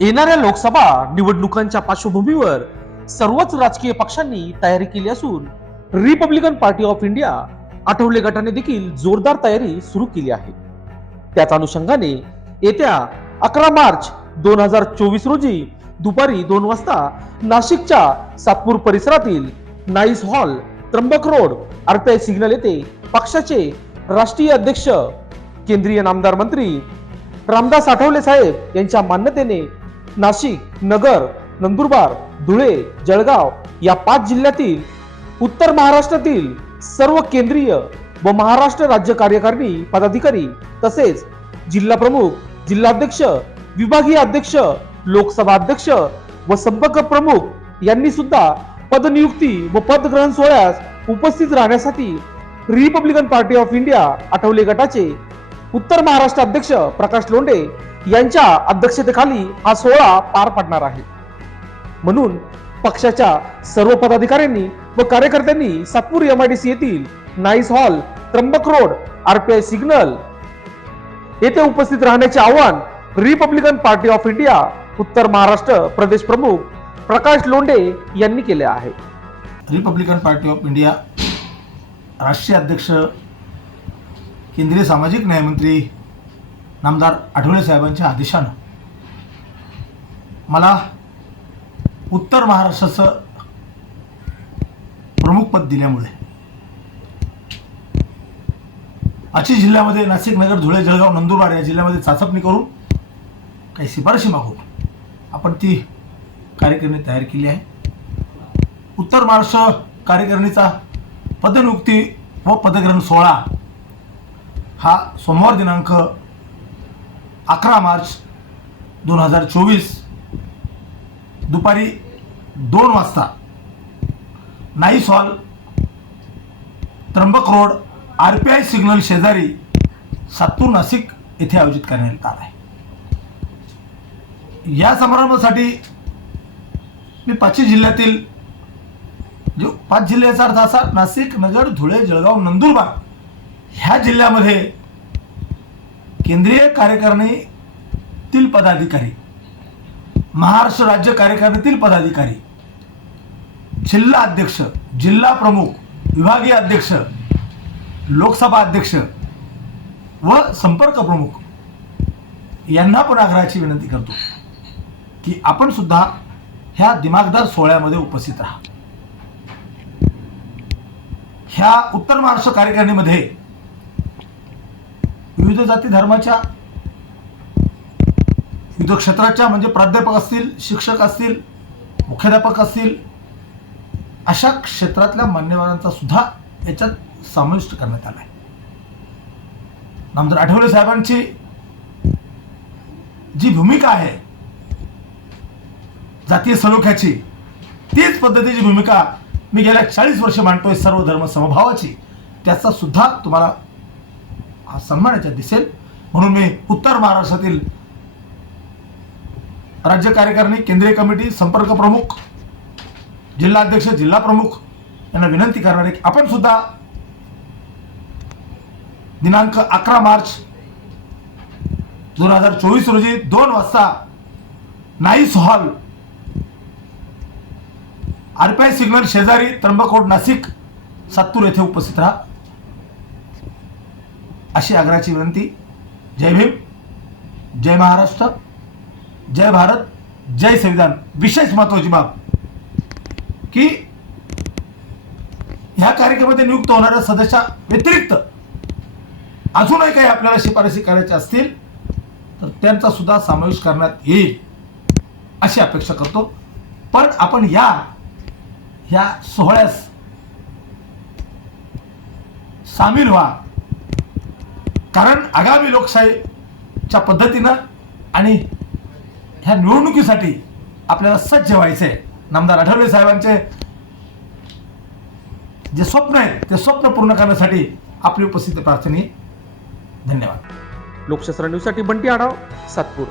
येणाऱ्या लोकसभा निवडणुकांच्या पार्श्वभूमीवर सर्वच राजकीय पक्षांनी तयारी केली असून Republican party of India Athawale गटाने देखील जोरदार तयारी सुरू केली आहे. त्याच अनुषंगाने येत्या 11 मार्च 2024 रोजी दुपारी 2 वाजता नाशिकच्या सातपूर परिसरातील nice hall, Trimbak road, RPI signal येथे पक्षाचे राष्ट्रीय अध्यक्ष केंद्रीय नामदार मंत्री रामदास आठवले साहेब यांच्या मान्यतेने नाशिक, नगर, नंदुरबार, धुळे, जळगाव या 5 जिल्ह्यातील उत्तर महाराष्ट्रातील सर्व केंद्रीय व महाराष्ट्र राज्य कार्यकारिणी पदाधिकारी तसेच जिल्हा प्रमुख, जिल्हाध्यक्ष, विभागीय अध्यक्ष, लोकसभा अध्यक्ष व संपर्क प्रमुख यांनी सुद्धा पदनियुक्ती व पदग्रहण सोहळ्यास उपस्थित राहण्यासाठी Republican party of India Athawale गटाचे उत्तर महाराष्ट्र अध्यक्ष प्रकाश लोंढे यांच्या अध्यक्षतेखाली हा सोहळा पार पडणार आहे. म्हणून पक्षाच्या सर्व पदाधिकाऱ्यांनी व कार्यकर्त्यांनी सातपूर MIDC येथील nice hall, Trimbak road, RPI signal येथे उपस्थित राहण्याचे आवाहन रिपब्लिकन पार्टी ऑफ इंडिया उत्तर महाराष्ट्र प्रदेश प्रमुख प्रकाश लोंढे यांनी केले आहे. रिपब्लिकन पार्टी ऑफ इंडिया राष्ट्रीय अध्यक्ष केंद्रीय सामाजिक न्यायमंत्री नामदार आठवले साहेबांच्या आदेशानं मला उत्तर महाराष्ट्राचं प्रमुखपद दिल्यामुळे आजच्या जिल्ह्यामध्ये नाशिक, नगर, धुळे, जळगाव, नंदुरबार या जिल्ह्यामध्ये चाचपणी करून काही शिफारशी मागून आपण ती कार्यकारिणी तयार केली आहे. उत्तर महाराष्ट्र कार्यकारिणीचा पदनियुक्ती व पदग्रहण सोहळा हा सोमवार दिनांक 11 मार्च 2024 दुपारी 2 वाजता nice hall, Trimbak road, RPI signal शेजारी सातपूर, नाशिक येथे आयोजित करण्यात आला आहे. या समारंभासाठी मी 5 जिल्ह्यातील जो 5 जिल्ह्याचा अर्थ असा नाशिक, नगर, धुळे, जळगाव, नंदुरबार ह्या जिल्ह्यामध्ये केंद्रीय कार्यकारिणीतील पदाधिकारी, महाराष्ट्र राज्य कार्यकारिणीतील पदाधिकारी, जिल्हा अध्यक्ष, जिल्हा प्रमुख, विभागीय अध्यक्ष, लोकसभा अध्यक्ष व संपर्क प्रमुख यांना पण आग्रहाची विनंती करतो की आपण सुद्धा ह्या दिमागदार सोहळ्यामध्ये उपस्थित राहा. ह्या उत्तर महाराष्ट्र कार्यकारिणीमध्ये विविध जाती धर्माच्या, विविध क्षेत्राच्या म्हणजे प्राध्यापक असतील, शिक्षक असतील, मुख्याध्यापक असतील, अशा क्षेत्रातल्या मान्यवरांचा सुद्धा याच्यात समाविष्ट करण्यात आला आहे. नामदार आठवले साहेबांची जी भूमिका आहे जातीय सलोख्याची, तीच पद्धतीची भूमिका मी गेल्या 40 वर्ष मांडतोय सर्व धर्म समभावाची. त्याचा सुद्धा तुम्हाला हा सन्मानाच्या दिसेल. म्हणून मी उत्तर महाराष्ट्रातील राज्य कार्यकारिणी, केंद्रीय कमिटी, संपर्क प्रमुख, जिल्हा अध्यक्ष, जिल्हा प्रमुख यांना विनंती करणार आहे की आपण सुद्धा दिनांक 11 मार्च 2024 रोजी 2 वाजता नाईस हॉल, आरपीआय सिग्नल शेजारी, त्र्यंबक रोड, नाशिक, सातपूर येथे उपस्थित राहा अशी आग्रहाची विनंती. जय भीम, जय महाराष्ट्र, जय भारत, जय संविधान. विशेष महत्वाची बाब की ह्या कार्यक्रमामध्ये नियुक्त होणाऱ्या सदस्या व्यतिरिक्त अजूनही काही आपल्याला शिफारसी करायच्या असतील तर त्यांचा सुद्धा समावेश करण्यात येईल अशी अपेक्षा करतो. पण आपण ह्या सोहळ्यास सामील व्हा, कारण आगामी लोकशाहीच्या पद्धतीनं आणि ह्या निवडणुकीसाठी आपल्याला सज्ज व्हायचं आहे. नामदार आठवले साहेबांचे जे स्वप्न आहे ते स्वप्न पूर्ण करण्यासाठी आपली उपस्थिती प्रार्थनीय. धन्यवाद. लोकशास्त्र न्यूजसाठी बंटी आढाव, सातपूर.